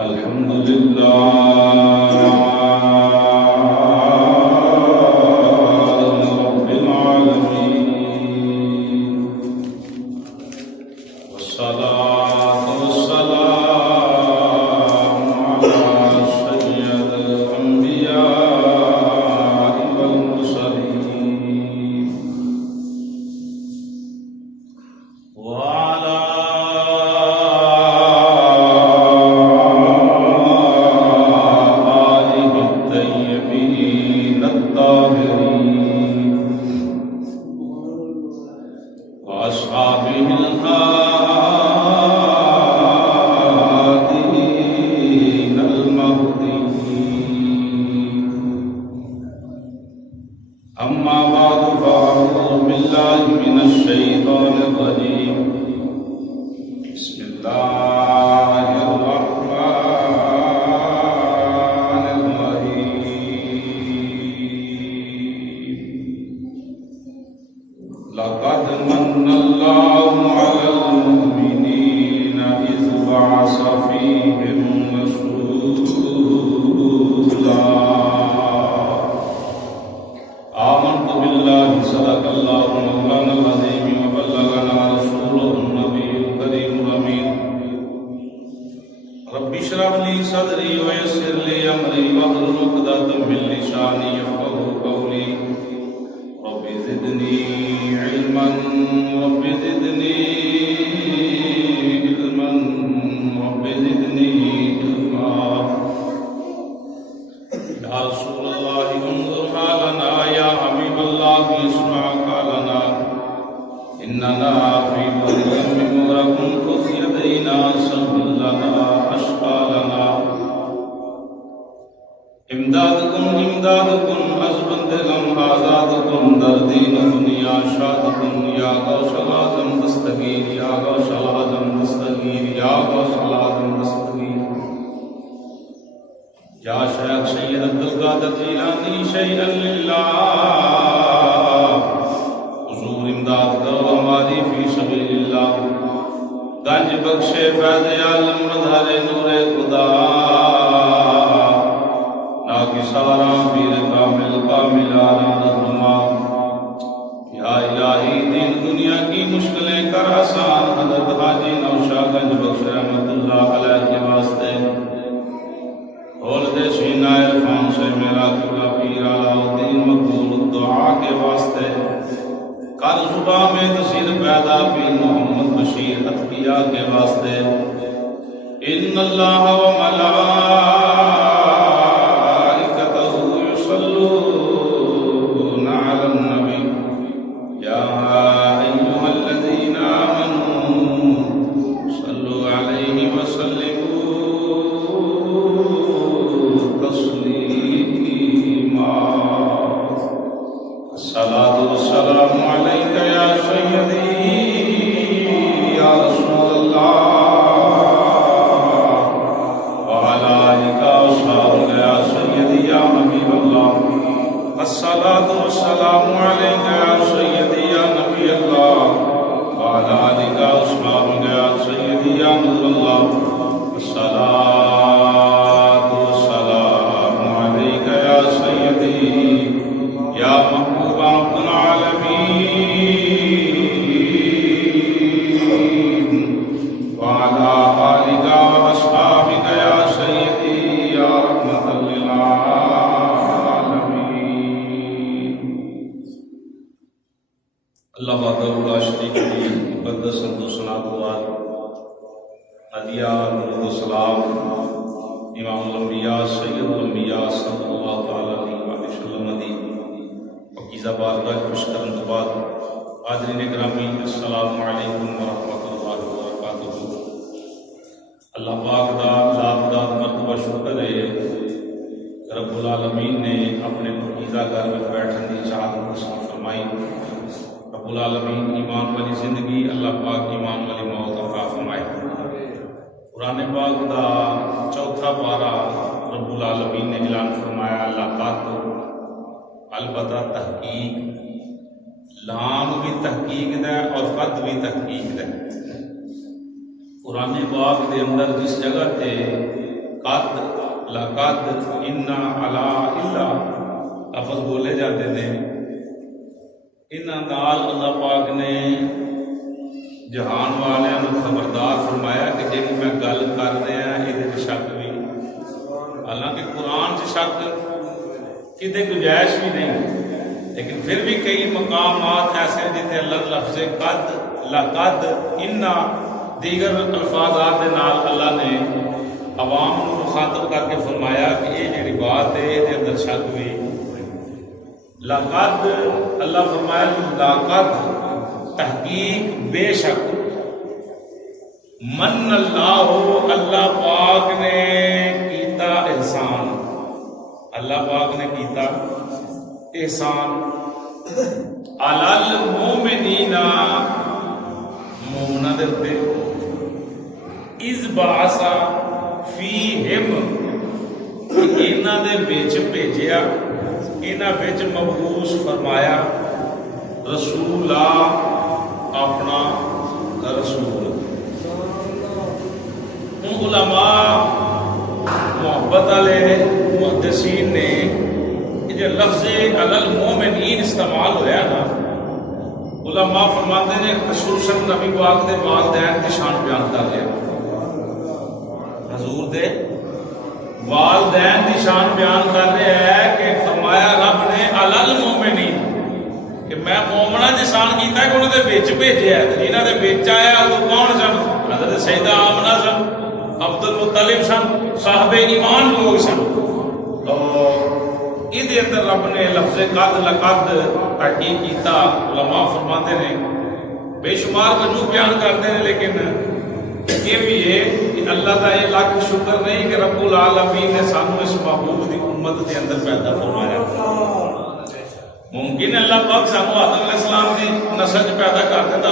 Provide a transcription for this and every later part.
الحمد لله رب العالمين والصلاة والسلام على سيد الأنبياء والمرسلين وعلى وأصحابه الهادين المهديين أما بعد فأعوذ بالله من الشيطان الرجيم بسم الله الرحمن الرحيم لقد من الله على المؤمنين إذ بعث فيهم رسولا آمنت بالله صدق الله مولانا العظيم وبلغنا رسوله النبي الكريم الأمين رب اشرح لي صدري ويسر لي أمري واحلل عقدة من لساني يفقهوا قولي رب زدني علما رب زدني علما رب زدني علما يا رسول الله انظر حالنا يا حبيب الله اسمع قالنا إننا في ظل مغرق خذ يدينا سهل لنا أشقالنا امدادكم ازبندگم آزادکم در دین دنیا شادکم یا غوث العظم دستگیر یا غوث العظم دستگیر یا غوث العظم دستگیر یا شیخ سید عبدالقادر جیلانی شیئا للہ حضور امداد کرو ہماری فی سبیل اللہ گنج بخشے فیض عالم مظہر نور خدا سارا پیر کامل کامل رہنما یا الہی دین دنیا کی مشکلیں کر آسان حضرت حاجی نوشا گنج بخش رحمت اللہ علیہ کے واسطے کھول دے سینہ عرفان سے میرا قبلہ پیر علاء الدین مقبول الدعا کے واسطے کر صبح میں تصیر پیدا پیر محمد بشیر عطیہ کے واسطے ان اللہ و اللہ وحدہ لا شریک لہ مقدس حمد و ثنا دعات ہدیہ درود و سلام امام الانبیاء سید الانبیاء صلی اللہ تعالی علیہ وسلم دی پاکیزہ بارگاہ خوش کرن تو بعد حاضرین گرامی السلام علیکم ورحمۃ اللہ وبرکاتہ۔ اللہ پاک دا ذات مرتبہ شکر ہے رب العالمین نے اپنے پاکیزہ گھر میں بیٹھنے دی چاہت نصیب فرمائی۔ رب العالمین ایمان والی زندگی اللہ پاک ایمان والی موت عطا فرمائے۔ قرآن پاک دا چوتھا پارہ رب العالمین نے اعلان فرمایا لقد، البتہ تحقیق، لام بھی تحقیق دا اور قد بھی تحقیق دا۔ قرآن پاک دے اندر جس جگہ تے قد لقد انا علا الا لفظ بولے جاتے ہیں، انہاں نال اللہ پاک نے جہان والوں کو خبردار فرمایا کہ جی میں گل کر رہا یہ شک بھی، حالانکہ قرآن سے شک کتنے گنجائش بھی نہیں، لیکن پھر بھی کئی مقامات ایسے ہیں جتنے اللہ لفظ قد لقد انا دیگر الفاظات کے نال اللہ نے عوام کو مخاطب کر کے فرمایا کہ یہ جڑی بات ہے یہ اندر شک بھی۔ لقد اللہ فرمایا لقد تحقیق بے شک، من اللہ اللہ پاک نے کیتا احسان، اللہ پاک نے کیتا احسان، علی المومنین مومنہ دے اوپر، اذ بعث فیہم انہاں دے وچ بھیجیا، انہاں وچ مبعوث فرمایا رسولا اپنا رسول۔ علماء محبت والے محدثین نے جو لفظ علی المومنین استعمال ہوا نا، علماء فرماتے ہیں خصوصاً نبی پاک دے والدین کی شان بیان کر رہے ہیں، حضور دے والدین کی شان بیان کر رہے ہیں کہ فرمایا رب نے علی المومنین کہ میں مومنا جسان کیتا کہ انہوں نے وچ بھیجیا ہے، جنہاں دے وچ آیا وہ کون سن؟ حضرت سیدہ آمنہ سن، عبد المطلب سن، صاحب ایمان لوگ سن۔ تو یہ اندر رب نے لفظ قد لقد تحقیق کیتا، علماء فرماتے ہیں بے شمار وجوہ بیان کرتے ہیں، لیکن یہ بھی ہے کہ اللہ کا یہ لاکھ شکر نہیں کہ رب العالمین نے سانو اس محبوب کی امت کے اندر پیدا فرمایا۔ ممکن ہے اللہ پاک سانو آدم علیہ السلام کی نسل پیدا کر دیتا،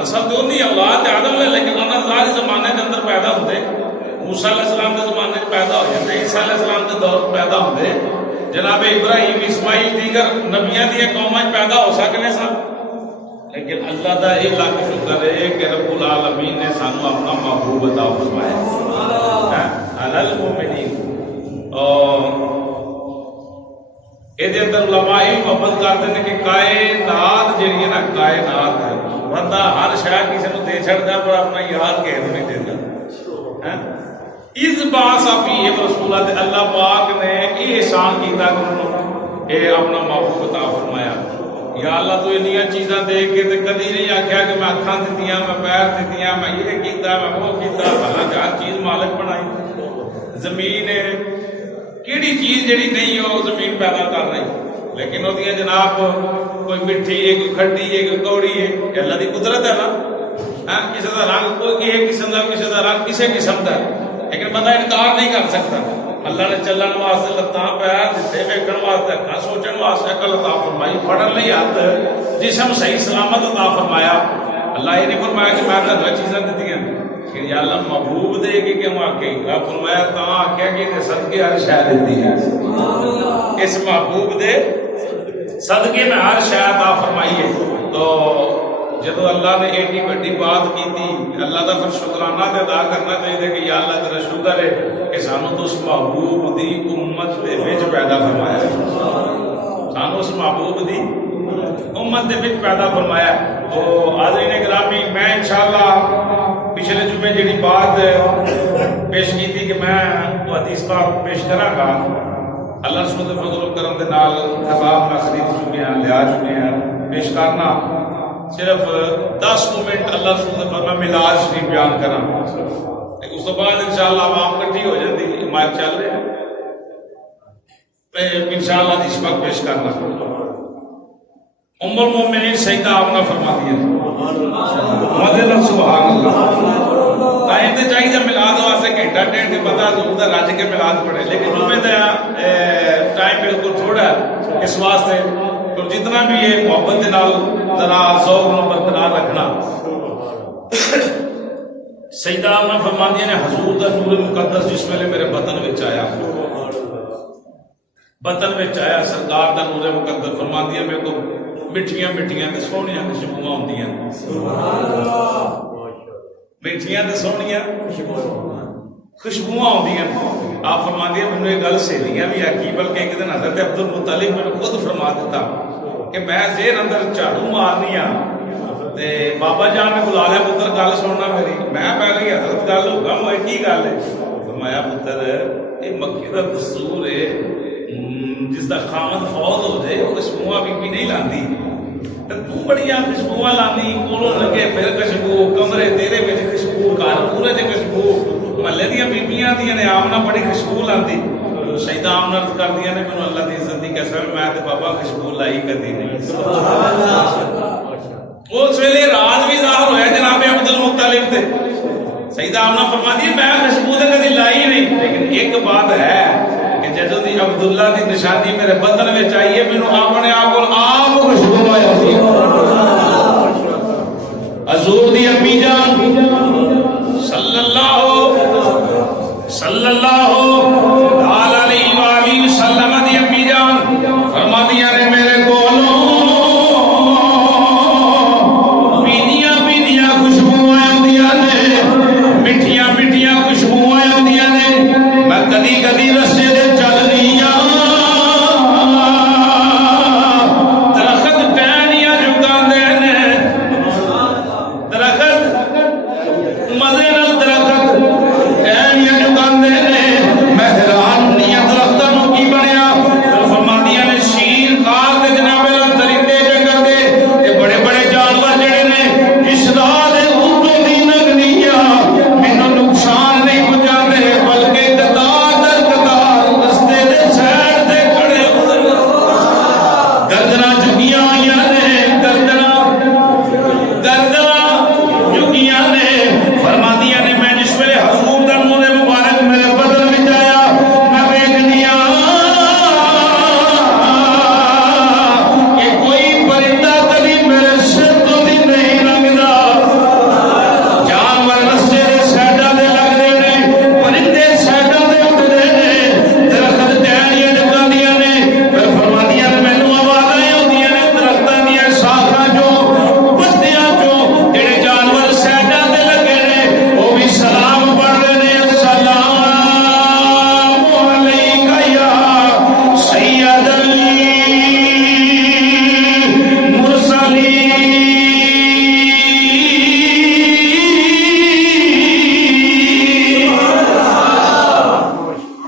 نسل تو نہیں اولاد آدم ہے، لیکن انہاں ظاہری زمانے کے اندر پیدا ہوتے، موسیٰ علیہ السلام کے زمانے پیدا ہو جاتے، عیسیٰ علیہ السلام کے دور پیدا ہوتے، جناب ابراہیم اسماعیل دیگر نبیاں دی قوماں پیدا ہو سکنے سن، لیکن اللہ دا یہ لاکھ شکر ہے کہ رب العالمین نے سانو اپنا محبوب عطا فرمایا علی المومنین۔ اور یہ اندر علماء ہی محبت کرتے ہیں کہ کائنات جہی ہے نا، کائنات ہے بندہ ہر شاید کسی کو دے چڑھتا پر اپنا یار کہہ نہیں دیتا۔ اذ بعث فیہم رسولا، اللہ پاک نے یہ احسان کیتا کہ انہوں نے اپنا محبوب عطا فرمایا۔ یا اللہ تو انہی چیزاں دے کے کدی نہیں آخیا کہ میں اکھاں دتیاں، میں پیر دتیاں، میں یہ کیتا، میں وہ کیتا، حالانکہ ہر چیز مالک بنائی۔ زمین کیڑی چیز جڑی نہیں ہو زمین پیدا کر رہی، لیکن وہ جناب کوئی مٹھی ہے، کوئی کھٹی ہے، کوئی کوڑی ہے، کہ اللہ کی قدرت ہے نا۔ کسی کا رنگ کوئی کسی قسم کا، کسی کا رنگ کسی قسم کا، لیکن بندہ انکار نہیں کر سکتا۔ اللہ نے چلن واسطے لتاں پیر دیتے، ویکھن واسطے اکھاں، سوچن واسطے عقل عطا فرمائی، پڑھن لئی ہاتھ، جسم صحیح سلامت عطا فرمایا۔ اللہ یہ نہیں فرمایا کہ میں تنہا چیزاں دتیاں کہ یا اللہ محبوب دے کے کیوں آکے، رب فرمایا تاں آکھیا کہ یہ صدقے ہر شے دیتی ہے، اس محبوب دے صدقے میں ہر شے عطا فرمائی ہے۔ تو جب اللہ نے ایڈی بڑی بات کی تھی، اللہ کا پھر شکرانہ ادا کرنا چاہیے کہ یا اللہ تیرا شکر ہے کہ سانو تو اس محبوب دی امت دے وچ پیدا فرمایا ہے، سانو اس محبوب دی امت دے وچ پیدا فرمایا۔ تو حاضرین گرامی، میں انشاءاللہ پچھلے جمعے جڑی بات پیش کی تھی کہ میں وہ حدیث پاک پیش کراں گا، اللہ رسول دے فضل و کرم دے نال خطاب میں خرید چکے ہیں، لیا چکے ہیں، پیش کرنا صرف 10 منٹ اللہ رسول دے فرمان میلاد شریف بیان کرنا، اس تو بعد انشاءاللہ عوام کٹھی ہو جاتی، مائک چل رہے ہیں، انشاءاللہ حدیث پاک پیش کرنا۔ ام المومنین سیدہ آمنہ فرماتی ہیں، مدد سبحان اللہ، تائیں تے چاہیے میلاد واسطے گھنٹہ ڈیڑھ کے پتہ حضور دا رج کے میلاد پڑھے، لیکن جمعے دا ٹائم بالکل تھوڑا ہے، اس واسطے تو جتنا بھی یہ محبت دے نال ذرا ذوق نو برقرار رکھنا۔ سیدہ آمنہ فرماتی ہیں حضور دا نور مقدس جس ویلے میرے بطن وچ آیا، بطن وچ آیا سرکار دا نور مقدس، فرماتی ہیں میرے کو مٹھیاں مٹھیاں تے سونیاں خوشبوئاں ہوندیاں، میٹھیاں تے سونیاں خوشبو آدی. آپ فرما دیا مجھے یہ گل سہیلیاں بھی آکی بلکہ ایک دن حضرت عبد المطلب نے خود فرما دیتا کہ میں زیر اندر جھاڑو مارنی تے بابا جان نے بلا لیا پتر گل سننا میری. میں پہ گئی حضرت گل ہوگا میں کی گل ہے. فرمایا پتر یہ مکے کا دستور ہے جس کا خامد فوت ہو جائے خوشبو بی نہیں لاندی. تو بڑی خوشبو لانی کولوں لگے پھر خوشبو کمرے تیرے میں خوشبو گھر پورے چ خوشبو محلے دیا بیبیاں دیا نے آمنا بڑی خوشبو لاندی. شہیدہ آمنا کر دیا نے مینوں اللہ دی عزت دی قسم میں تے بابا خوشبو لائی کدی نہیں. اس ویلے راز بھی ظاہر ہویا جناب عبد المطلب تے. سیدہ آمنا فرما دی میں خوشبو تے کدی لائی نہیں لیکن ایک بات ہے کہ جدوں دی عبداللہ دی نشانی میرے بدن وچ آئی ہے مینوں اپنے آپ کول آپ خوشبو آئی سی. حضور دی امی جان صلی اللہ علیہ وآلہ وسلم دی امی جان فرما دیا نے میرے کولوں پینیاں پینیاں خوشبو آیا نے مٹھیاں مٹھیاں خوشبو آیا نے. میں کدی کدی رستے دے چل رہی ہاں درخت ٹہنیاں جھکاندے نے درخت مزے نال درخت ٹہنیاں جھکاندے نے. میں حیران نہیں درختاں نوں کی بنیا. فرماندیاں نے شیر خار تے جناب اللہ درندے جنگل دے تے بڑے بڑے جانور جڑے نے اس راہ دے اوتوں دی نگنیاں مینوں نقصان نہیں پہنچاندے بلکہ قطار در قطار رستے دے سائڈ تے کھڑے ہوندے گردناں جھکیاں ہوئیاں نے گردناں جھکیاں نے. فرماندیاں نے میں جس ویلے حضور دا نور مبارک میرے بدن وچ آیا میں ویکھدی کہ کوئی پرندہ کبھی میرے سر تو بھی نہیں لنگدا. جانور رستے دے سائڈاں تے لگدے نے پرندے سائڈاں تے اڑدے نے درخت ٹہنیاں جھکاندیاں نے. پھر فرماندیاں نے مینوں آوازاں آوندیاں نے درختاں دیاں شاخاں چوں پتیاں چوں جڑے جانور سائڈاں تے لگے نے وہ بھی سلام پڑھ رہے نے السلام علیکہ یا سید المرسلین.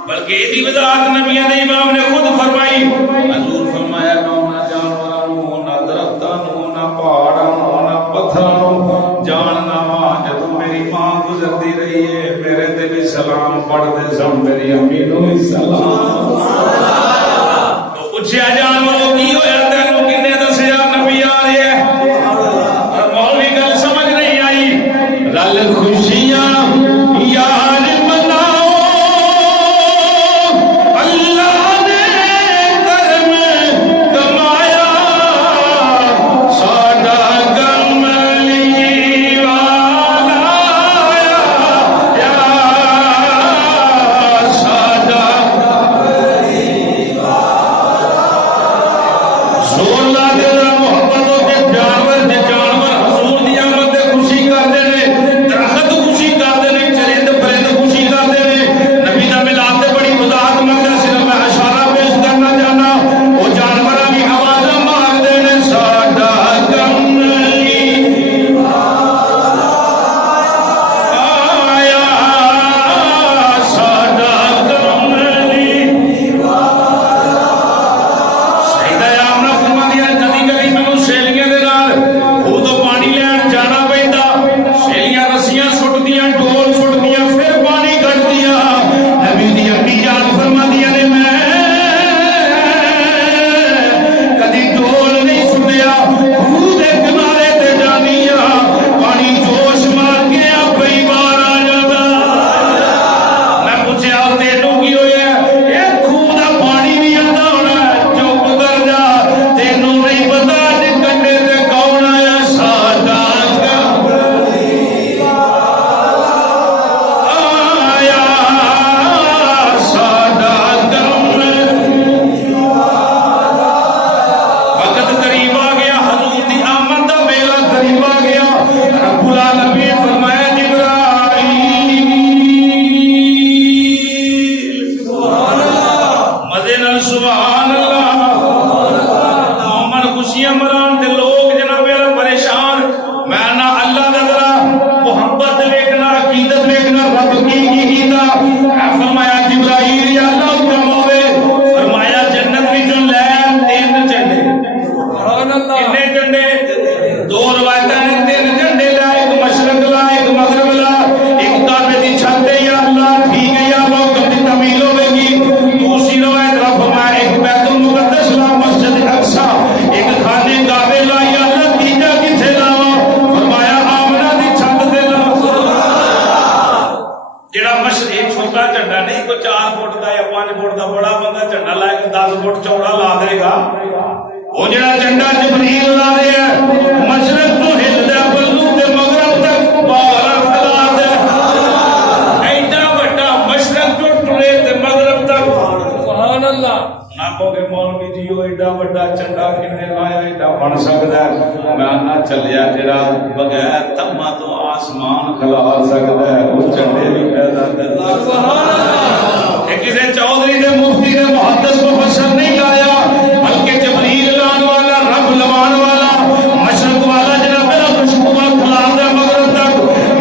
بلکہ یہ وضاحت نبیوں نے امام نے خود فرمائی. حضور فرمایا نہ جانوراں نوں نہ درختاں نوں نہ پہاڑاں نوں نہ پتھراں نوں جاننا وا جدوں میری ماں گزرتی رہی ہے میرے تے بھی سلام پڑھتے سن میری امی نوں بھی سلام. تو پوچھیا جانوروں کی ہویا تینوں کنے دسیا نبی آ رہے ہیں اور مولوی گل سمجھ نہیں آئی. رل خوشیاں یار مناؤ اللہ نے کرم کمایا ساڈا کملی والا یا ساڈا رب کی فرمایا جبرائیل یا اللہ حکم ہوئے فرمایا جنت بھی جو لے 3 جھنڈے کنے جھنڈے 2 روایتاں نے 3 جھنڈے لا ایک مشرق لا ایک مغرب لا ایک کعبے دی چھت ہے یا اللہ ٹھیک ہے یا اللہ حکم دی تعمیل ہوے گی دوسری روایت را فرمایا ایک بیت المقدس لا مسجد اقصی ایک خانے کعبے لا یا اللہ تیجا کتھے لاواں فرمایا آمنہ دی چھت تے لا جڑا مشرق ایک چھوٹا جھنڈا نہیں کوئی 4 فٹ دا یا 5 فٹ دا بڑا بندہ جھنڈا لائے کے 10 فٹ چوڑا لا دے گا وہ جڑا جھنڈا جبریل لا رہا ہے مشرق تو ہلدا بلو تے مغرب تک باہر پھیلا دے ایڈا بڑا مشرق تو ٹرے تے مغرب تک سبحان اللہ نہ کو کہ مولوی جی او ایڈا بڑا جھنڈا کنے لایا ایڈا بن سکدا ہے میں نہ چلیا جڑا بغیر تما تو آسمان کھلا سکدا ہے اس جھنڈے بھی پیدا کردا سبحان اللہ کہ کسے چودھری دے مفتی دے محدث مفسر نہیں لایا بلکہ جبریل لان والا رب لوان والا مشرق والا جناب میرا خوشبو کھلا دے مغرب تک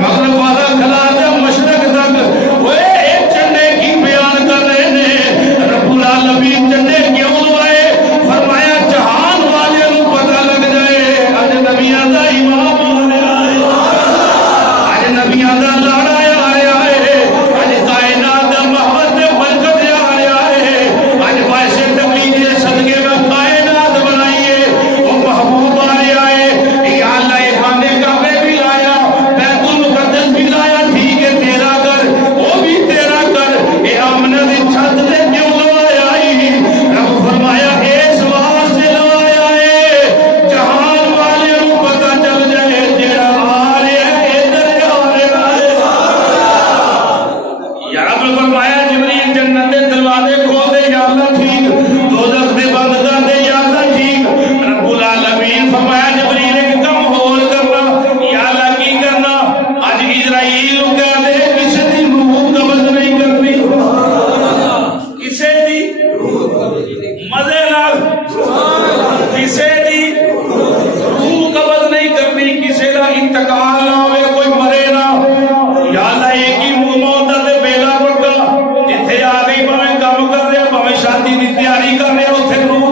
مغرب والا کھلا دے مشرق تک وہ ایک جھنڈے کی بیان کر رہے ہیں رب العالمین جھنڈے کیوں لوائے فرمایا جہان والے نو پتہ لگ جائے اج نبیاں دا امام آیا اج نبیاں دا لاڑا آیا ہے اج کائنات دا محمد دے برکت آیا ہے اج باعث تبلیغ دے صدقے میں کائنات بنائیے وہ محبوب آیا ہے یا اللہ یہ خانے کعبے بھی لایا بیت المقدس بھی لایا ٹھیک ہے تیرا کر وہ بھی تیرا کر اے آمنہ دی چھت تے کیوں لوایا ہی رب فرمایا اس واسطے لوایا ہے جہان والے نو پتہ چل جائے جڑا آ رہا ہے ادھر آ رہا ہے یا رب فرمایا جبریل جنت دے دروازے کھول دے یا اللہ ٹھیک دوزخ دے بند کر دے یا اللہ ٹھیک رب العالمین فرمایا جبریل ایک کم ہول کرنا یا اللہ کی کرنا اج اسرائیل نو کہہ دے کسے دی روح قبض نہیں کرنی کسے دی مزے نال کسے دی روح قبض نہیں کرنی کسے دا انتقال نہ ہوئے کوئی مرے نہ یا اللہ ایک ہی موت دے ویلا ٹوٹا جتھے آ گئی بھاویں کام کر رہے بھاویں شادی دی تیاری کر رہے اوتھے روح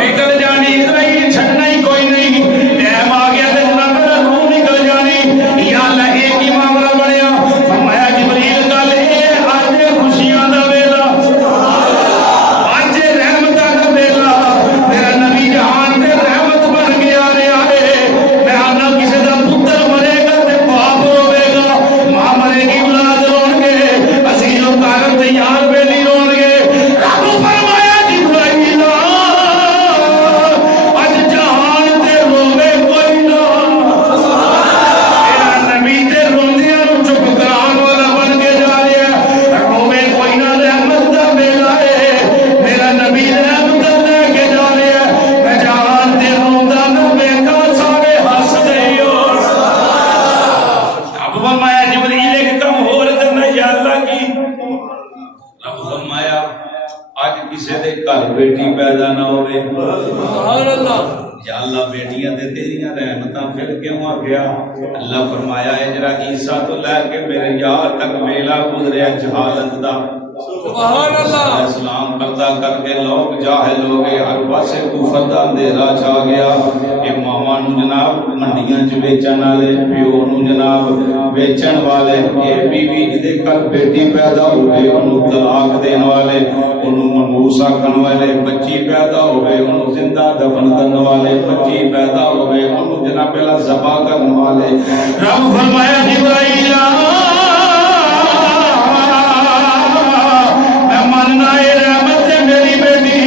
نکل جانی اسرائیل چھڈنا ہی کوئی نہیں ٹائم آ گیا تے جناب میرا روح نکل جانی یا اللہ ایک ہی معاملہ بنیا فرمایا جبریل کل اے اج خوشیاں دا ویلا اج رحمتاں دا ویلا میرا نبی جہان تے رحمت بن کے آ رہا ہے میں آنا کسے دا پتر مرے گا تے باپ روے گا ماں مرے گی اولاد رون گے عزیز و طاقت تے یار بیلی رون گے رب فرمایا جبرائیل اج جہان تے روے کوئی نہ میرا نبی تے روندیاں نو چپ کران والا بن کے جا رہا ہے روے کوئی نہ رحمت دا ویلا ہے میرا نبی رحمت لے کے جا رہا ہے میں جہان تے روندا نہ ویکھا سارے ہس گئے اب فرمایا جبریل ایک کم ہور کرنا یا اللہ کی رب فرمایا اج کسے دے گھر بیٹی پیدا نہ ہوئے سبحان اللہ یا اللہ بیٹیاں تے تیریاں رحمتاں پھر کیوں آ گیا اللہ فرمایا ہے جرا عیسیٰ تو لے کے میرے یار تک ویلا گزریا جہالت دا سبحان اللہ اسلام پردہ کر کے لوگ جاہل ہو گئے ہر پاسے کفر دا اندھیرا چھا گیا کہ ماما نو جناب منڈیاں چ بیچن والے پیو نو جناب بیچن والے اے بیوی جدے گھر بیٹی پیدا ہو گئی انہوں طلاق دین والے انہوں منحوس آکھن والے بچی پیدا ہو گئے انہوں زندہ دفن کرن والے بچی پیدا ہو گئے انہوں جناب پہلا ذبح کرن والے رب فرمایا جبرائیل ماننا ہے رحمت ہے میری بیٹی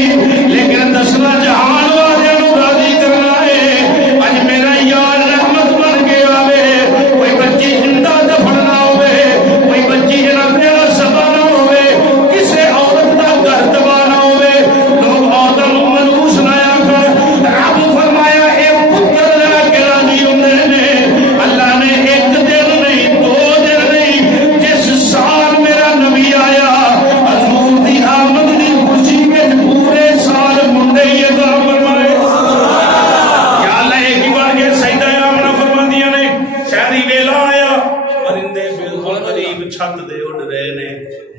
لیکن دسنا جہان والے نو راضی کرنا ہے اج میرا یار رحمت بن کے آوے کوئی بچی زندہ دفن نہ ہوئے کوئی بچی جناب میرا سبا نہ ہوئے کسے عورت دا گھر تباہ نہ ہوئے لوگ عورتوں نو منحوس نہ آکھن رب فرمایا اے پتر لے کے راضی ہوندے نے اللہ نے ایک دن نہیں 2 دن قریب چھت دے اڑ رہے نے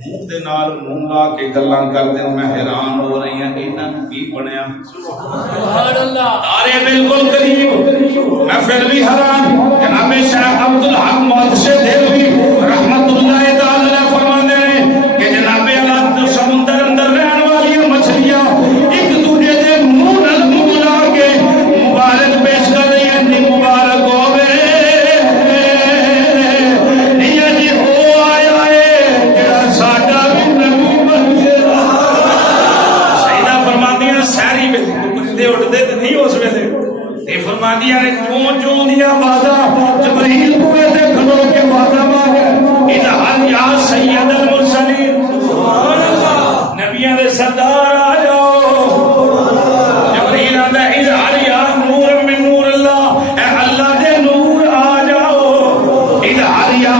منہ دے نال منہ لا کے گلاں کردے میں حیران ہو رہی ہوں انہاں نوں کی بنیا سبحان اللہ تارے بالکل قریب میں پھر بھی حیران جناب شیخ عبدالحق محدث دہلوی رحمت اللہ تعالی علیہ فرماتے ہیں کہ جناب اللہ سمندر اندر رہن والی مچھلیاں ایک دوسرے دے منہ نال منہ لا کے مبارک پیش کر رہی ہیں مبارک ہوے فرمانیاں نے چون چون دیا بازا جبریل کوئے تے کھلو کے بازا مارے اظہار یا سید المرسلین نبیان دے سردار آ جاؤ جبریل آدھا اظہار یا نور من نور اللہ اے اللہ دے نور آ جاؤ اظہار یا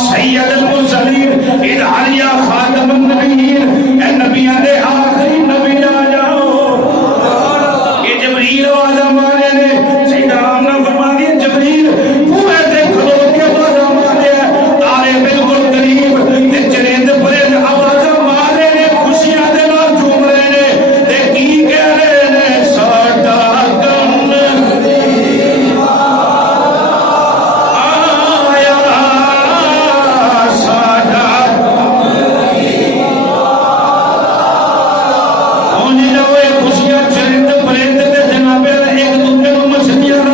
سید المرسلین اظہار یا خاتم النبیین اے نبیان دے آخری نبی آ جاؤ یہ جبریل آدھا مارے نے جبریل پورے دے کھلو کے بازا مارے تارے بالکل قریب چرند پرند آوازاں مارے نے خوشیاں دے نال جھوم رہے نے تے کی کہہ رہے نے ساڈا غم آیا ساڈا ہن جو خوشیاں چرند پرند تے جناب ایک دوسرے نوں مچھلیاں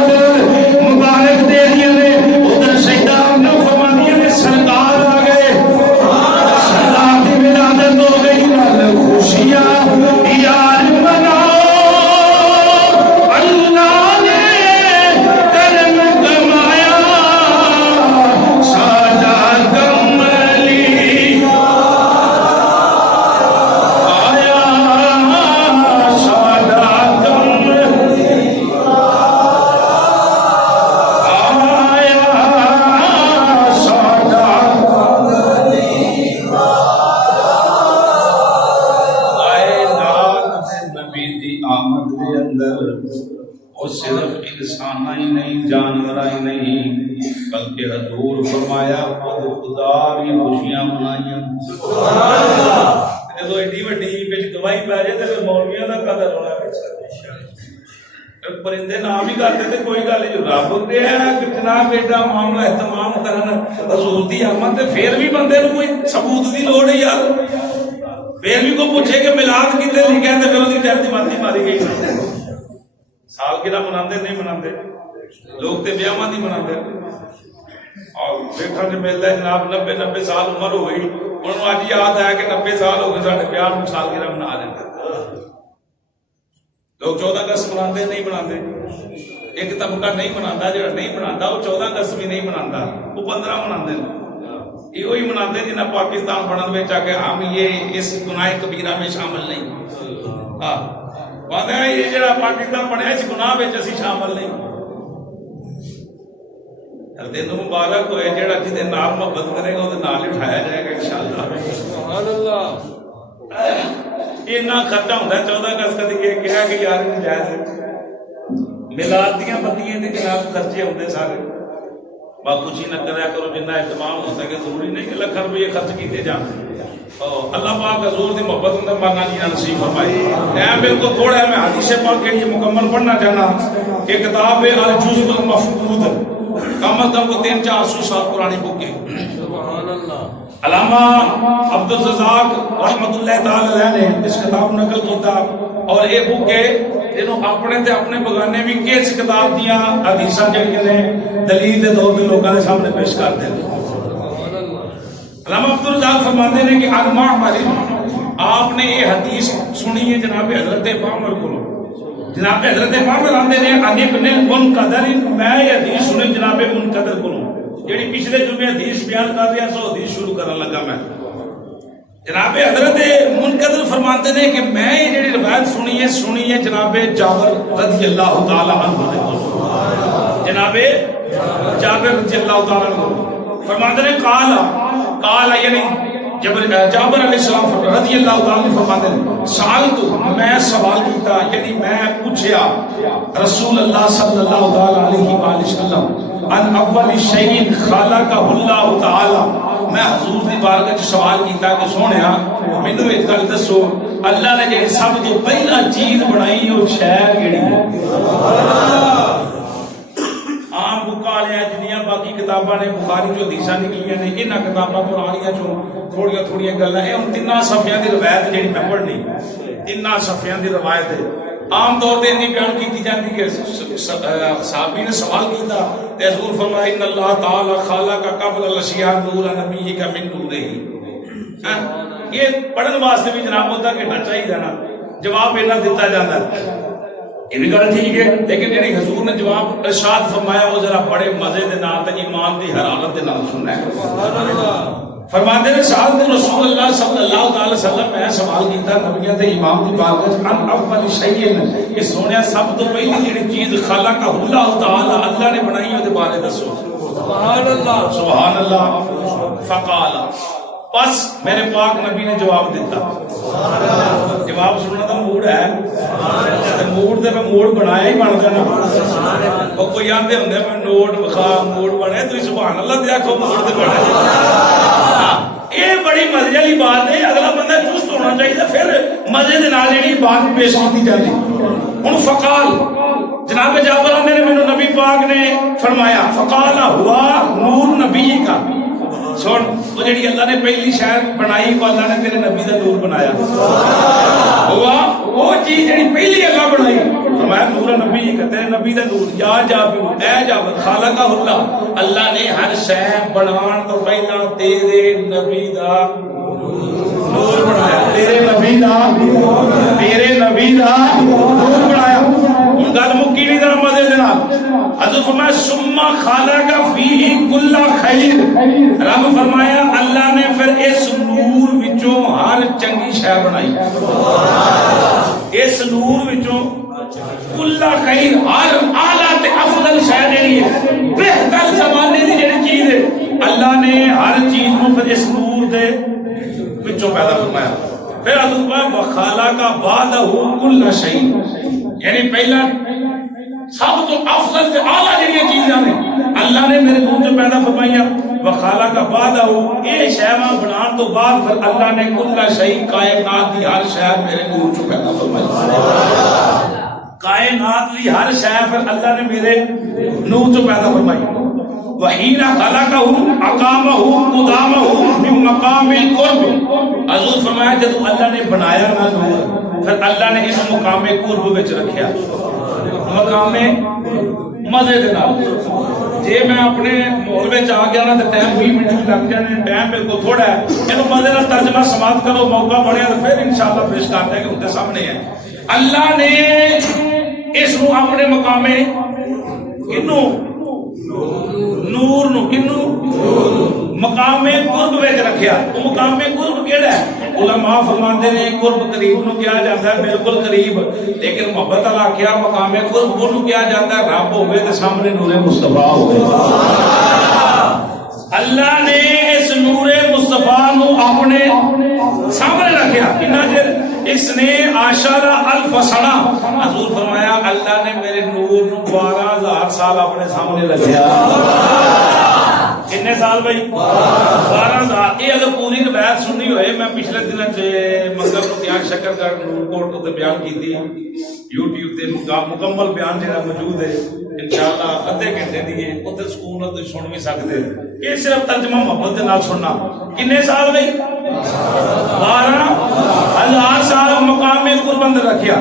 مبارک دے دیا نے ادھر شہیدان نے فرمانیاں نے سرکار آ گئے سرکار کی ولادت ہو گئی خوشیاں یار مناؤ اللہ نے کرم کمایا ساڈا غم لی آیا ساڈا غم صرف انسان ہی نہیں جانور ہی نہیں بلکہ حضور فرمایا خود خدا بھی خوشیاں منائیاں جدو ایڈی وڈی گواہی پی جائے تو مولویاں کا قدر ہونا پرندے نام ہی کرتے تھے کوئی گل نہیں رب دے جناب ایڈا معاملہ اہتمام کرن حضور دی آمد تے پھر بھی بندے نوں کوئی ثبوت دی لوڑ ہے یار پھر بھی کوئی پوچھے کہ میلاد کتے لکھا تے پھر اودی ڈر دیوانی ماری گئی سال گرا مناندے نہیں مناندے لوگ تے بیاواں دی مناندے اور ویکھن دے ملدا جناب 90 سال عمر ہو گئی انہوں اج یاد آیا کہ 90 سال ہو گئے ساڈے بیاہ نوں سال گرا منا لیندے لوگ 14 اگست مناندے نہیں مناندے ایک طبقہ نہیں مناندا جڑا نہیں مناندا وہ 14 اگست بھی نہیں مناندا وہ 15 مناندے یہ وہی مناندے جنہاں پاکستان بنن وچ آ کے ہم یہ اس گناہ کبیرہ میں شامل نہیں ہاں یہ جڑا پاکستان بنیا اس گناہ وچ اسی شامل نہیں دن مبارک ہوئے جڑا جہدے نال محبت کرے گا وہ نال اٹھایا جائے گا انشاءاللہ سبحان اللہ اتنا خرچہ ہوتا ہے 14 اگست کدی کہا کہ یار نجائز ہے میلاد دیاں بندیاں دے جناب خرچے ہوندے سارے بات خوشی نہ کریا کرو جنہ اہتمام ہو سکے ضروری نہیں کہ لاکھ روپے خرچ کیتے جان اللہ پاک حضور دی محبت اندر ماننا جی نصیب فرمائے ٹائم بالکل تھوڑا ہے میں حدیث پاک کے لیے مکمل پڑھنا چاہنا کہ کتاب ہے الجزء المفقود کم از کم کو 300-400 سال پرانی بک ہے سبحان اللہ علامہ عبدالرزاق رحمت اللہ تعالی علیہ نے اس کتاب نقل کیتا اور یہ بک ہے جنہوں اپنے تے اپنے بگانے بھی کس کتاب دیاں حدیثاں جڑیاں نے دلیل دے طور پہ لوگوں کے سامنے پیش کرتے ہیں علامہ عبدالرزاق فرماتے ہیں کہ آپ نے یہ حدیث سنی ہے جناب حضرت امام کو جناب حضرت امام آتے ہیں ان ابن المنقدر میں یہ حدیث سنی جناب منقدر کو جیڑی پچھلے جمعے حدیث بیان کر رہا سو حدیث شروع کرنے لگا میں جناب حضرت منقدر فرماتے ہیں کہ میں یہ جڑی روایت سنی ہے جناب جابر رضی اللہ تعالی عنہ جناب جابر رضی اللہ تعالی عنہ فرماتے ہیں قال یعنی جابر علیہ السلام رضی اللہ تعالی فرماتے ہیں سالت میں سوال کیتا یعنی میں پوچھیا رسول اللہ صلی اللہ تعالی علیہ وآلہ وسلم ان اول شیء خلقہ اللہ تعالی میں حضور دی بارگاہ سوال کیتا کہ سونیا مینوں ایک گل دسو اللہ نے جڑی سب تو پہلا چیز بنائی وہ شے کیڑی ہے؟ عام بکاں والے جنیاں باقی کتاباں نے بخاری جو حدیثاں نکلیاں نے انہاں کتاباں قرآنیاں چوں تھوڑیاں تھوڑیاں گلاں اے ہن 3 صفحیاں دی روایت جڑی میں پڑھنی 3 صفحیاں دی روایت ہے عام طور تے نہیں بیان کی جاتی کہ صحابی نے سوال کیتا تے حضور فرمایا ان اللہ تعالی خلق قبل الاشیاء نور نبی کا من نورہ یہ پڑھن واسطے بھی جناب ہوتا کہ چاہیے نا جواب اینا دیتا جاتا ہے یہ بھی گل ٹھیک ہے لیکن جڑی حضور نے جواب ارشاد فرمایا وہ ذرا بڑے مزے دے نال تے ایمان دی حرارت دے نال سننا ہے سبحان اللہ فرماتے ہیں سعادت رسول اللہ صلی اللہ علیہ وسلم میں سوال کیتا نبیوں تے امام دی بارگاہ ان اول شیء کہ سونیا سب تو پہلی جڑی چیز خلق اللہ تعالی اللہ نے بنائی ہے دے بارے دسو سبحان اللہ سبحان اللہ فقال بس میرے پاک نبی نے جواب دیتا جواب سننا تو موڈ ہے موڈ تے میں موڈ بنایا ہی بن جانا وہ کوئی آندے ہوندے میں نوٹ وکھا موڈ بنے تو سبحان اللہ دیا کھو موڈ تے بنے یہ بڑی مزے والی بات ہے اگلا بندہ چست ہونا چاہیے پھر مزے دے نال جڑی بات پیش کی جاتی ہن فقال جناب جابر نے میرے نبی پاک نے فرمایا فقال ہوا نور نبی کا سن وہ جڑی اللہ نے پہلی شے بنائی وہ اللہ نے تیرے نبی دا نور بنایا ہوا وہ چیز جڑی پہلی اللہ بنائی فرمایا نور نبی کا تیرے نبی دا نور یا جابر اے جابر خالق اللہ اللہ نے ہر شے بنان تو پہلا تیرے نبی دا نور بنایا تیرے نبی دا نور بنایا ہن گل مکی نہیں ذرا مزے دے نال حضرت فرمایا ثم خلق فیہ کل خیر رب فرمایا اللہ نے پھر اس نور وچوں ہر چنگی شے بنائی اس نور وچوں کل خیر ہر اعلی تے افضل شے جڑی ہے بہتر زمانے دی جڑی چیز ہے اللہ نے ہر چیز نو پھر اس نور دے وچوں پیدا فرمایا پھر حضرت فرمایا وخلق بعدہ کل شیء یعنی پہلا سب تو افضل سے اعلیٰ جڑی چیزاں نے اللہ نے میرے منہ سے پیدا فرمائیا وخالق بعدہ یہ شیواں بنان تو بعد پھر اللہ نے کل شیء کائنات دی ہر شے میرے منہ سے پیدا فرمائی کائنات دی ہر شے پھر اللہ نے میرے منہ سے پیدا فرمائی وحین خلقہ اقامہ قدامہ من مقام القرب حضور فرمایا جب اللہ نے بنایا نا نور پھر اللہ نے اس مقام قرب وچ رکھیا مقام مزے دے نال جے میں اپنے مول وچ آ گیا نا تے ٹائم 20 منٹ لگ جانے ٹائم بالکل تھوڑا ہے اینو مزے نال ترجمہ سماعت کرو موقع بنیا تے پھر انشاءاللہ پیش کرتے ہیں کہ اونتے سامنے ہے اللہ نے اس نو اپنے مقام کنو نور نو کنو مقام قرب وچ رکھیا او مقام قرب کیڑا ہے علماء فرماندے نے قرب قریب نو کیا جاتا ہے بالکل قریب لیکن محبت والا کیا مقام قرب نو کیا جاتا ہے رب ہوے تے سامنے نور مصطفی ہوے اللہ نے اس نور مصطفی نو اپنے سامنے رکھیا کنا چر اس نے عاشر الف سنہ حضور فرمایا اللہ نے میرے نور نو 12000 سال اپنے سامنے رکھیا کتنے سال بھائی 12000 یہ اگر پوری روایت سننی ہوئے میں پچھلے دنوں سے مطلب نتیان شکر گڑھ نور کوٹ تے بیان کی تھی یوٹیوب تے مکمل بیان جڑا موجود ہے انشاءاللہ ادھے گھنٹے دی ہے اوتے سکون نال سن بھی سکتے یہ صرف ترجمہ محبت دے نال سننا کتنے سال بھائی 12000 سال مقام قرب اندر رکھیا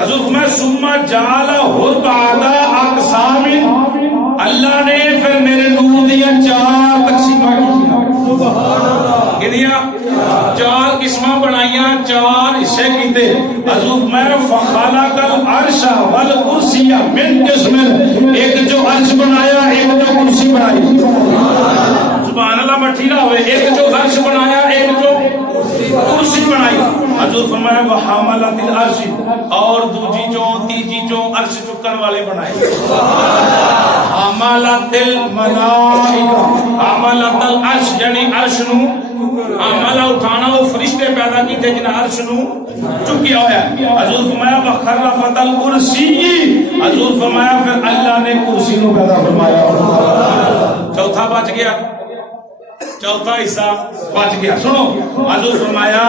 حضور میں ثم جعل بعد اقسام اللہ نے پھر میرے نور دیا 4 تقسیمات کیتیاں 4 قسماں بنائیاں 4 حصے کیتے حضور میں فخلق العرش والکرسی من قسم ایک جو عرش بنایا ایک جو کرسی بنائی سبحان اللہ مٹھی نہ ہوئے ایک جو عرش بنایا ایک جو کرسی بنائی حضور فرمایا وہ حاملۃ العرش اور دوجی جو تیجی جو عرش چکن والے بنائے حاملۃ الملائکہ حاملۃ العرش یعنی عرش نو حاملہ اٹھانا وہ فرشتے پیدا کیتے جنہیں عرش نو چکیا ہوا ہے حضور فرمایا وخرفت الکرسی حضور فرمایا پھر اللہ نے کرسی نو پیدا فرمایا چوتھا بچ گیا چوتھا حصہ بچ گیا. سنو حضور فرمایا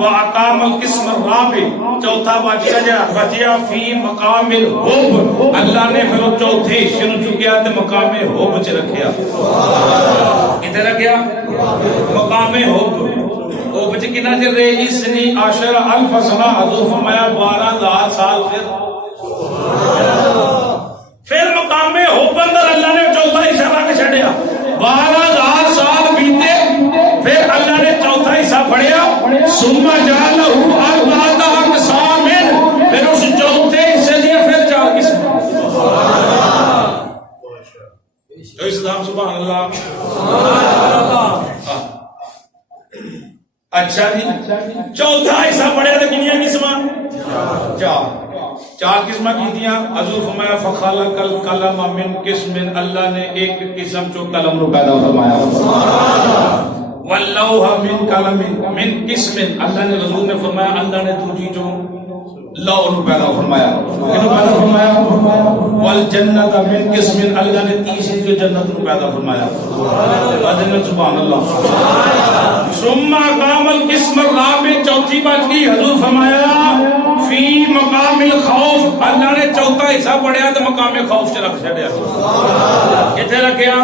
وَأَقَامَ الْقِسْمَ الرَّابِعَ, چوتھا بچیا فی مقام الحب. اللہ نے پھر وہ چوتھے حصے نو چکیا تے مقام حب چ رکھیا. کتے رکھیا؟ مقام حب. حب چ کنا چر رہے؟ اسنی عشر الف سنہ. حضور فرمایا 12,000 سال. پھر مقام حب اندر اللہ نے چوتھا حصہ رکھ چھڈیا. 12,000 سال بیتے, پھر اللہ نے چوتھا حصہ پڑھیا. ثم جعلہ اربعۃ اقسام, پھر اس چوتھے حصے دیا پھر 4 قسم. اسلام سبحان اللہ. اچھا جی, چوتھا حصہ پڑھیا تو کنیاں قسم؟ 4 قسم کی دیا. حضور فرمایا فخلق القلم من قسم, اللہ نے ایک قسم جو قلم رو پیدا فرمایا. واللوح من قلم من قسم, اللہ نے حضور نے فرمایا اللہ نے دوسری جو لوح رو پیدا فرمایا. کینو پیدا فرمایا؟ والجنت من قسم, اللہ نے تیسری جو جنت رو پیدا فرمایا. سبحان اللہ. ثم قام القسم الرابع, چوتھی بات کی. حضور فرمایا فی مقام الخوف, اللہ نے چوتھا حصہ پڑھیا تو مقام خوف چ رکھ چھڈیا. کتنے رکھیا؟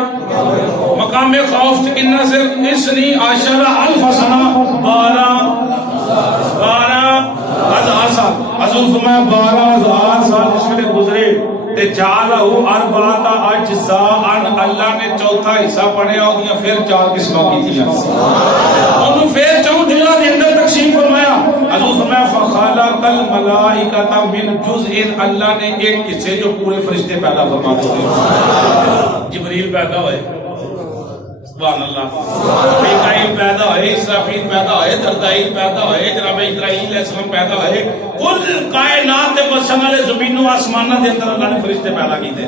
مقام خوف چ کنا سر؟ اسنی عشر الف سنہ, 12,000 سال. حضور فرمایا 12,000 سال اس کے گزرے تے جعلہ اربعۃ اجزاء, اللہ نے چوتھا حصہ پڑھیا اور پھر 4 قسمیں کیتیاں. انہوں پھر 4 جزء دے اندر تقسیم فرمایا. حضور فرمایا فخلق الملائکۃ من جزء, اللہ نے ایک حصے جو پورے فرشتے پیدا فرما دیے. جبریل پیدا ہوئے, سبحان اللہ. میکائیل پیدا ہوئے, اسرافیل پیدا ہوئے, دردائیل پیدا ہوئے, جناب اسرائیل علیہ السلام پیدا ہوئے. کل کائنات دے بسن والے زمین و آسمانہ دے اندر اللہ نے فرشتے پیدا کیتے.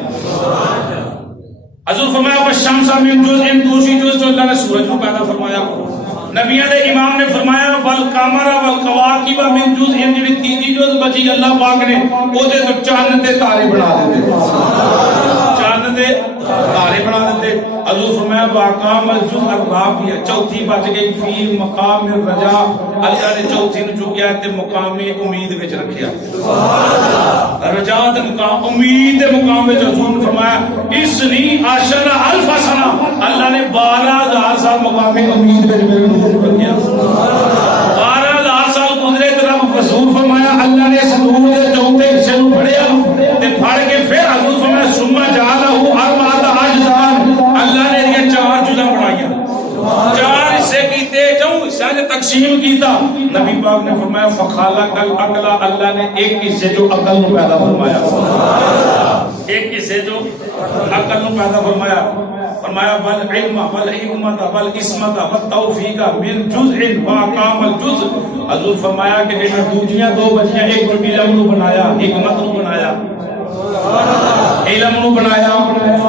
حضور فرمایا والشمس من جزء, دوسری جز جو اللہ نے سورج کو پیدا فرمایا. نبیوں نے امام نے فرمایا والقمر والکواکب من جزء, جڑی تیسری جز بچی اللہ پاک نے او دے تو چاند دے تارے بنا دیتے. چاند دے تارے بنا دیتے. حضور فرمایا واقام الجزء الرابع, چوتھی بچ گئی فی مقام الرجاء, اللہ نے چوتھی نو چکیا تے مقام امید وچ رکھیا. رجاء تے مقام امید دے مقام وچ حضور نے فرمایا اسنی عشر الف سنہ, اللہ نے 12,000 سال مقام امید وچ میرے نور رکھیا. 12,000 سال گزرے تے رب رسول فرمایا اللہ نے اس نور دے چوتھے حصے نو پھڑیا تے پھڑ کے پھر حضور فرمایا ثم جعلہ اربعۃ اجزاء, اللہ نے یہ 4 جزء بنایا. 4 حصے کیتے, جو حصہ نے تقسیم کیتا. نبی پاک نے فرمایا فخلق العقل, اللہ نے ایک حصے جو عقل نو پیدا فرمایا. ایک حصے جو عقل نو پیدا فرمایا. فرمایا والعلم والحکمت والعصمت والتوفیق من جزء واقام الجزء. حضور فرمایا کہ ان دوسریاں 2 بچیاں, ایک کو علم نو بنایا, حکمت نو بنایا, علم نو بنایا,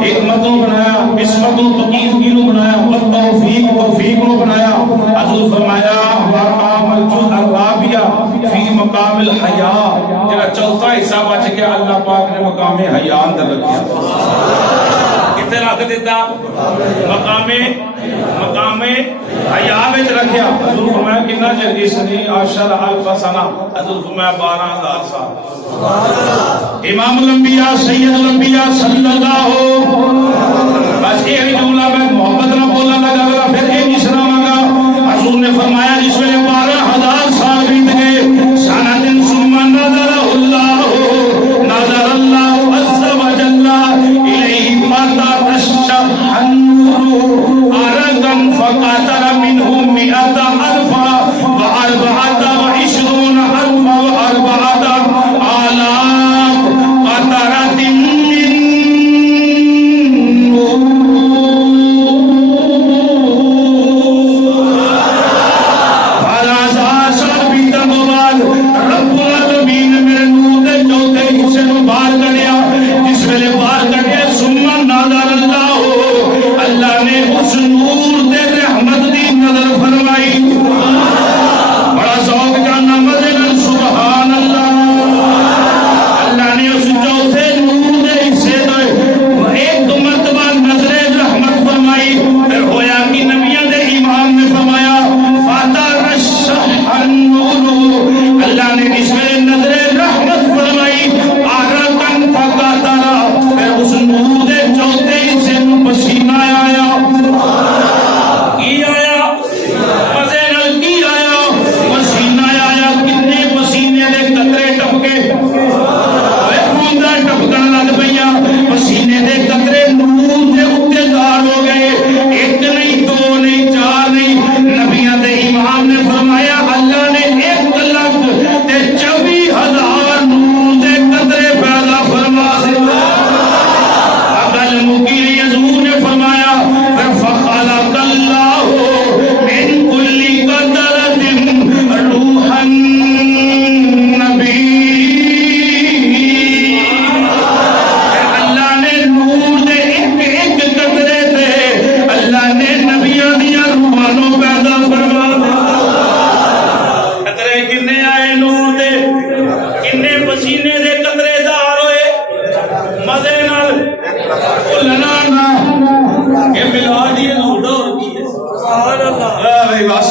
حکمت نو بنایا, عصمت نو پاکیزگی نو بنایا, توفیق نو بنایا. حضور فرمایا واقام الجزء الرابع فی مقام الحیاء, جڑا چوتھا حصہ بچ گیا اللہ پاک نے مقام حیا اندر رکھیا. کتے رکھ دیتا؟ مقام حیا وچ رکھیا. حضور فرمایا کتنا چر؟ اسنی عشر الف سنہ, حضور فرمایا 12,000 سال. امام الانبیاء سید الانبیاء صلی اللہ, بس ایک جملہ میں محبت نہ بولنا لگا, پھر ایک مصرع مانگا. حضور نے فرمایا جس ویلے 12,000 سال بیت گئے, سنۃ ثم نظر اللہ عز وجل الیہ فترشح النور عرقا فقطر منه 100,000 و24,000 و24,000 قطرة من نور.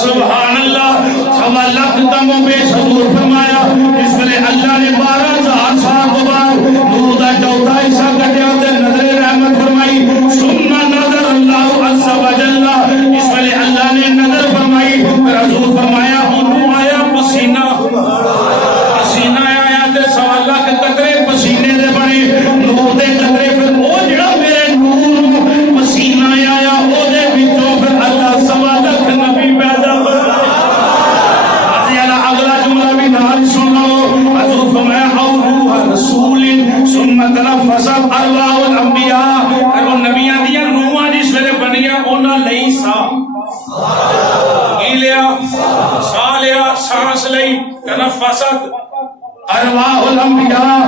سبحان اللہ. سوا لاکھ کم و بیش حضور فرمایا اس ویلے اللہ نے 12,000 سال کو بعد نور دا چوتھا حصہ کٹیا تے نظر رحمت فرمائی. ثم نظر اللہ عز وجل, اس ویلے اللہ نے نظر فرمائی. حضور فرمایا انہوں آیا پسینہ, پسینہ آیا تے سوا لاکھ قطرے پسینے دے بنے نور دے قطرے. پھر وہ جڑا میرے نور پسینہ آیا او دے وچوں پھر اللہ سوا لاکھ نبی پیدا فرمایا. اگلا جملہ بھی نال سنو. حضور فرمایا او روح رسول ثم تنفست ارواح الانبیاء. پھر وہ نبیاں دیاں روحاں جس ویلے بنیاں انہاں لئی سا لیا, سا لیا, سانس لئی. تنفست ارواح الانبیاء.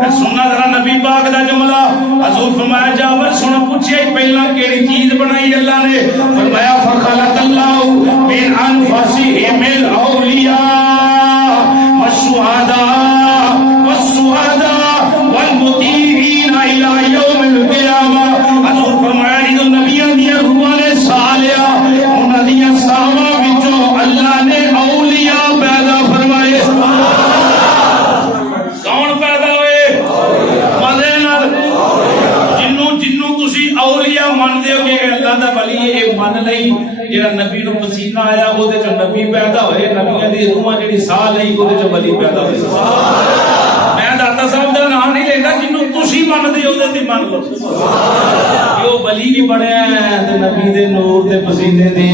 پھر سننا ذرا نبی پاک دا جملہ. حضور فرمایا جابر سن پوچھیا پہلا کیڑی چیز بنائی اللہ نے؟ فرمایا فخلق اللہ من انفسهم الاولیاء والشهداء والشهداء والمطیعین الی یوم القیامہ. حضور فرمایا جدوں نبیاں دیاں روحاں نے سا لیا انہاں دیاں ساواں وچوں اللہ نے اولیاء پیدا فرمائے. کون پیدا ہوئے؟ مزے نال جنوں تسی اولیاء من دے ہو کہ اللہ دا ولی اے من لئی. جڑا نبی نو پسینہ آیا او دے چ نبی پیدا ہوئے. نبیاں دی روح جڑی سا لئی او دے چ ولی پیدا ہوئے. میں داتا صاحب دا نام نہیں لینا, جنوں تسی من دے او دے تے من لو. او ولی بھی بنیا تے نبی دے نور دے پسینے دی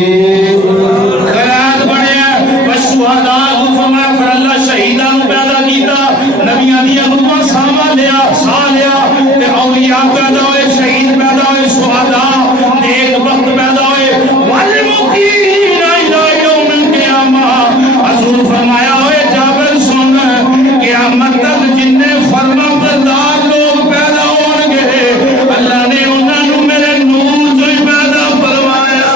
خیرات بنیا. والشہداء فرمایا پھر اللہ شہیداں نو پیدا کیتا. نبیاں دی روح ساوا لیا, سا لیا تے اولیاء پیدا ہوئے, شہید پیدا ہوئے, شہداء نیک وقت پیدا ہوئے. والمطیعین الی یوم القیامہ. حضور فرمایا ہوئے جابر سن قیامت تک جننے فرما بردار لوگ پیدا ہون گے اللہ نے انہاں نو میرے نور جو ہی پیدا فرمایا.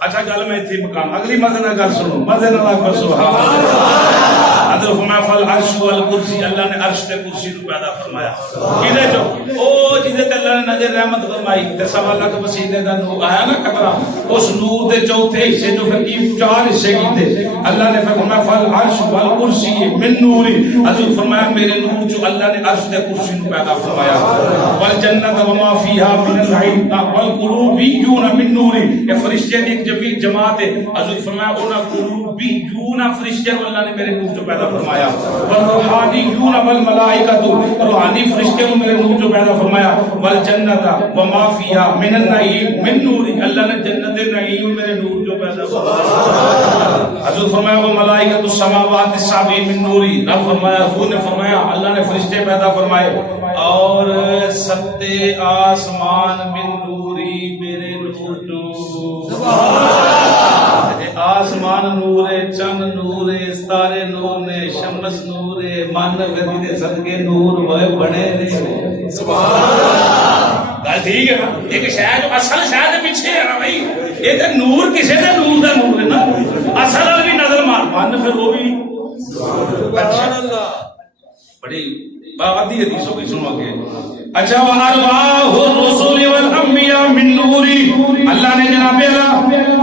اچھا گل میں تھی مقام اگلی مزے نہ گل سنو, مزے نہ کر سبحان اللہ. حضرت فرمایا فالعرش والکرسی, اللہ نے عرش تے کرسی نو پیدا فرمایا. کدے جو او جدے تے اللہ نے نظر رحمت فرمائی تے سوا لاکھ پسینے دا نور آیا نا قطرہ, اس نور دے چوتھے حصے جو پھر 4 حصے کیتے اللہ نے فرمایا فالعرش والکرسی من نوری. حضور فرمایا میرے نور جو اللہ نے عرش تے کرسی نو پیدا فرمایا. والجنت وما فیها من النعیم والقلوبیون من نوری. یہ فرشتے دی ایک جماعت ہے. حضور فرمایا انہاں قلوبیون فرشتے اللہ نے میرے نور جو پیدا فرمایا. والروحانیون والملائکۃ, روحانی فرشتے نے میرے نور جو پیدا فرمایا. والجنت وما فیها من النعیم من نوری, اللہ نے جنت نعیم میرے نور جو پیدا فرمایا. حضور فرمایا والملائکۃ السماوات السبع من نوری. رب فرمایا حضور نے فرمایا اللہ نے فرشتے پیدا فرمائے اور 7 آسمان من نوری میرے نور جو. آسمان نور ہے, چند نور ہے, ستارے نور نے, شمس نور ہے, من فردی دے صدقے نور ہوئے بڑے نے. سبحان اللہ. گل ٹھیک ہے نا. ایک شاید اصل شاید پیچھے ہے نا بھائی, یہ تے نور کسے دے نور دا نور ہے نا. اصل وال بھی نظر مار من پھر وہ بھی. سبحان اللہ. بڑی باقی حدیثوں کی سنو گے. اچھا وارواح الرسول والانبیاء من نوری, اللہ نے جناب اللہ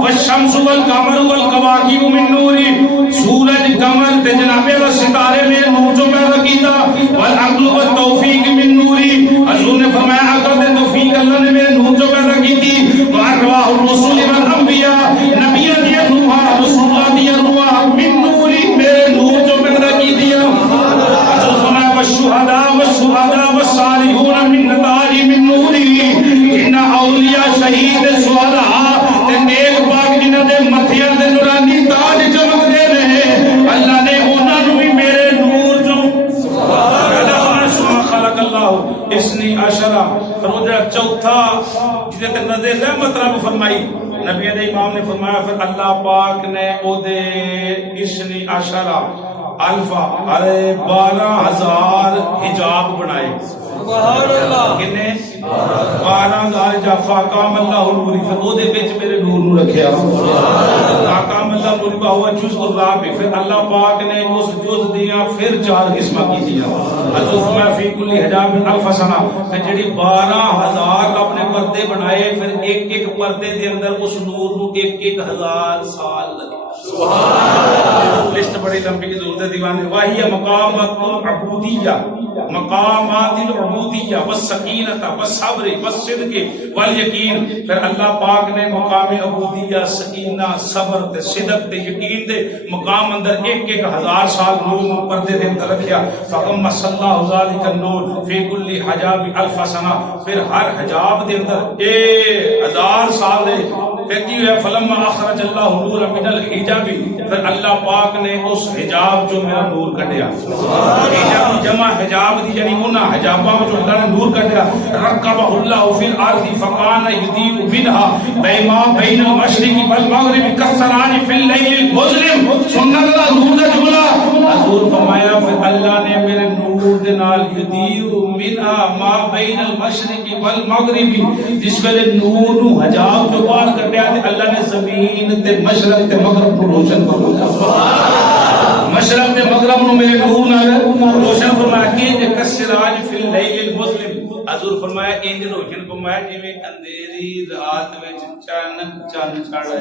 والشمس والقمر والکواکب من نوری, سورج قمر تے جناب اللہ ستارے میں نور جو پیدا کیتا. والعقل والتوفیق من نوری, حضور نے فرمایا عقل تے توفیق اللہ نے میرے نور جو پیدا کیتی. وارواح الرسول والانبیاء, نبیوں دی روح رسول اللہ دی روح من نوری میرے نور جو پیدا کیتی. حضور فرمایا والشہداء والشہداء والصالحون من نتاج من نوری, ان اولیاء شہید شہداء تے نیک پاک جنہاں دے متھیاں تے نورانی تاج چمکدے نے اللہ نے انہاں نوں بھی میرے نور جو پیدا فرمایا. خلق اللہ اسنی عشرہ, فرمایا چوتھا جدے تے نظر رحمت رب فرمائی. نبی علیہ امام نے فرمایا پھر اللہ پاک نے او دے اسنی عشرہ الفا 12,000 حجاب بنائے. سبحان اللہ. کنے 12,000 حجاب. فاقام اللہ نوری, پھر او دے وچ میرے نور نو رکھیا. فاقام اللہ مربع ہوا جزء الرابع، پھر اللہ پاک نے اس جز دیا پھر 4 قسمہ کی دیا. حضور فرمایا فی کل حجاب 1000 سنہ، پھر جڑی 12000 اپنے پردے بنائے، پھر ایک ایک پردے دے اندر اس نور نو 1000 سال لگے. لسٹ بڑی لمبی ضرورت ہے دیوانے. واہی مقامات العبودیہ، مقامات العبودیہ والسکینۃ والصبر والصدق والیقین. پھر اللہ پاک نے مقام عبودیہ، سکینہ، صبر تے صدق تے یقین دے مقام اندر 1000 سال نور پردے دے اندر رکھیا. فقم صلی اللہ ذالک النور فی کل حجاب 1000 سنہ، پھر ہر حجاب دے اندر 1000 سال دے. پھر کی ہے فلما اخرج اللہ نور من الحجاب، پھر اللہ پاک نے اس حجاب جو میرا نور کڈیا، حجاب جمع حجاب دی یعنی انہاں حجاباں جو اللہ نے نور کڈیا. رکب اللہ فی الارض فکان یضیء منها بما بین المشرق والمغرب کالسراج فی اللیل المظلم. سننا ذرا نور دا جملہ. حضور فرمایا پھر اللہ نے میرے نور دے نال یضیء منها ما بین المشرق والمغرب، جس ویلے نور نو حجاب جو باہر کڈیا تے اللہ نے زمین تے مشرق تے مغرب کو روشن کر دیا. مشرق تے مغرب نو میرے نور نال روشن فرمایا. کہ کسراج فی اللیل المظلم، حضور فرمایا انج روشن فرمایا جویں اندھیری رات وچ چانک چاند چھڑے.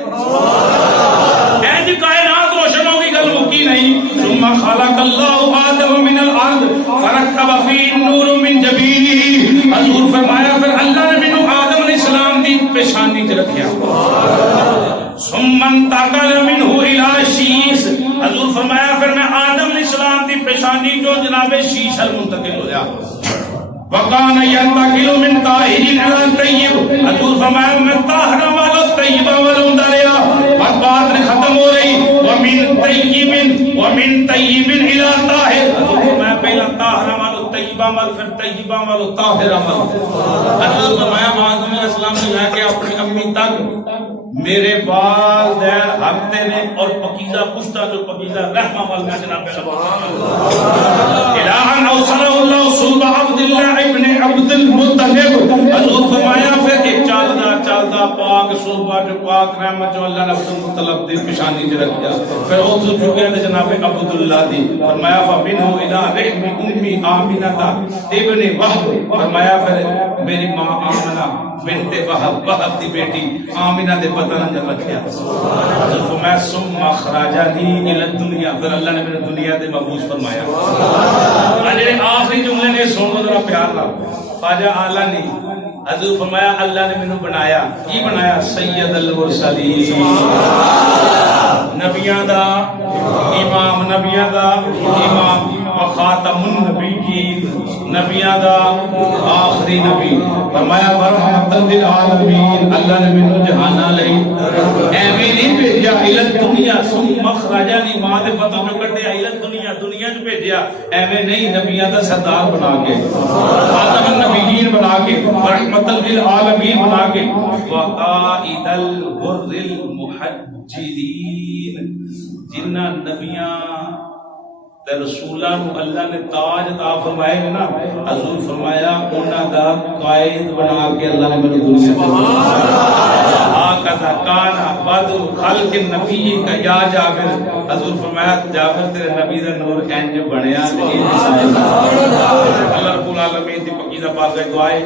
انج کائنات روشن ہوگی، گل مکی نہیں. ثم خلق اللہ آدم من الارض فرکب فی النور من جبینہ. حضور فرمایا پھر اللہ نے مینوں آدم علیہ السلام دی پیشانی چ رکھیا. ثم انتقل منه الى شیش. حضور فرمایا پھر میں آدم علیہ السلام دی پیشانی جو جناب شیش منتقل ہو گیا. وکان ينتقل من طاہر الى طیب. حضور فرمایا میں طاہر والا طیبہ والا ہوندا رہیا، بات ختم ہو رہی. ومن طیب الى طاہر. حضور فرمایا پہلا طاہر والا طیبہ مال، پھر طیبہ والا طاہر مال. حضور فرمایا آدم علیہ السلام سے لے کے اپنی امی تک میرے والدین ہفتے نے اور پکیزہ پشتہ جو پکیزہ رحمہ والدہ جناب الہاً اوصلہ اللہ صلب عبداللہ ابن عبد المطلب. حضور فرمایا پھر ایک چالدہ پاک صلبہ جو پاک رحمت جو اللہ نے عبد المطلب دی پشانی جو رکھ دیا. پھر وہ تو چکے تھے جناب عبداللہ دی. فرمایا فَمِنْهُ إِلَىٰ رِحْمِ أُمِّ آمِنَةَ ابن وہب. فرمایا پھر میری ماں آمنہ بنت وہب، وہب دی بیٹی آمنہ دے بدن اندر رکھیا. حضرت فرمایا ثم اخرجنی الی الدنیا، پھر اللہ نے میرے دنیا دے مبعوث فرمایا. اجے آخری جملے نے سنو ذرا پیار نال. خواجہ اعلی حضور فرمایا اللہ نے مینوں بنایا. کی بنایا؟ سید المرسلین، نبیاں دا امام، نبیاں دا امام، وخاتم النبیین، نبیاں دا آخری نبی. فرمایا ورحمت للعالمین، اللہ نے مینوں جہاناں لئی ایویں نہیں بھیجا الی الدنیا ثم اخرجنی، ماں دے پتہ جو کڈیا الی الدنیا، دنیا وچ بھیجیا. ایویں نہیں، نبیاں دا سردار بنا کے، خاتم النبیین بنا کے، رحمت للعالمین بنا کے، وقائد الغر المحجلین. جنہ نبیاں تے رسولاں نو اللہ نے تاج عطا فرمائے نا، حضور فرمایا انہاں دا قائد بنا کے اللہ نے میری دنیا میں آقا کانا بدر خلق النبی کا یا جابر. حضور فرمایا جابر تیرے نبی دا نور انج بنیا. اللہ رب العالمین دی پاکیزہ پاک دعائے